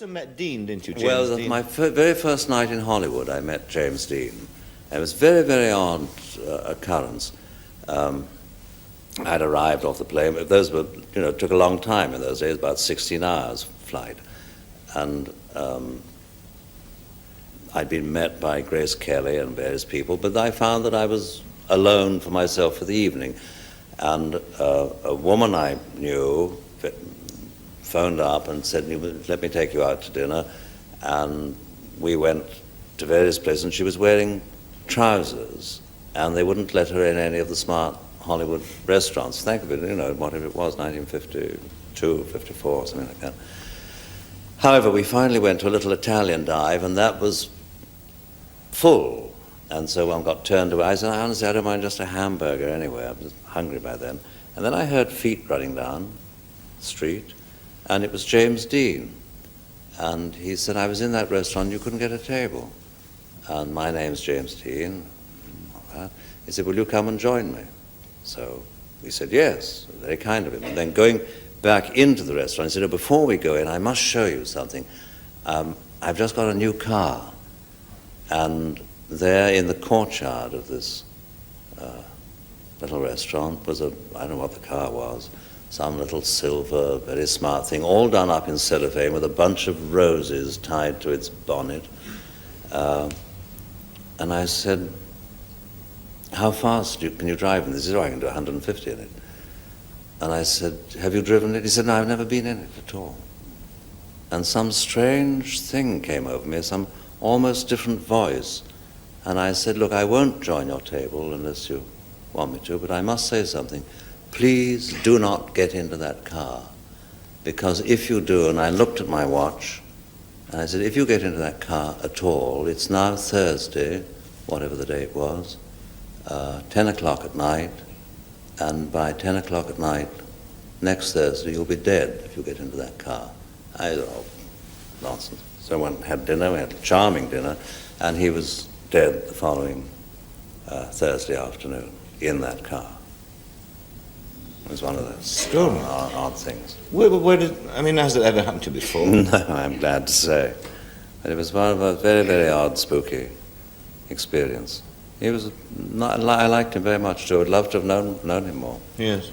also met Dean, didn't you, James Well, Dean? my very first night in Hollywood, I met James Dean. It was a very, very odd occurrence. I'd arrived off the plane, but those were, took a long time in those days, about 16 hours flight. And I'd been met by Grace Kelly and various people, but I found that I was alone for myself for the evening. And a woman I knew phoned up and said, let me take you out to dinner. And we went to various places, and she was wearing trousers, and they wouldn't let her in any of the smart Hollywood restaurants. Think of it, whatever it was, 1952, 54, something like that. However, we finally went to a little Italian dive, and that was full. And so one got turned away. I said, honestly, I don't mind just a hamburger anyway. I was hungry by then. And then I heard feet running down the street, and it was James Dean. And he said, I was in that restaurant, you couldn't get a table. And my name's James Dean. He said, will you come and join me? So we said, yes, very kind of him. And then going back into the restaurant, he said, before we go in, I must show you something. I've just got a new car. And there in the courtyard of this little restaurant was I don't know what the car was, some little silver, very smart thing, all done up in cellophane with a bunch of roses tied to its bonnet. And I said, how fast can you drive in this? He said, I can do 150 in it. And I said, have you driven it? He said, no, I've never been in it at all. And some strange thing came over me, some almost different voice. And I said, look, I won't join your table unless you want me to, but I must say something. Please do not get into that car. Because if you do, and I looked at my watch, and I said, if you get into that car at all, it's now Thursday, whatever the date was, 10 o'clock at night, and by 10 o'clock at night, next Thursday, you'll be dead if you get into that car. I said, oh, nonsense. So we went and had dinner, we had a charming dinner, and he was dead the following Thursday afternoon in that car. It was one of those odd things. Has it ever happened to you before? No, I'm glad to say. But it was one of a very, very odd, spooky experience. I liked him very much too. I'd love to have known him more. Yes.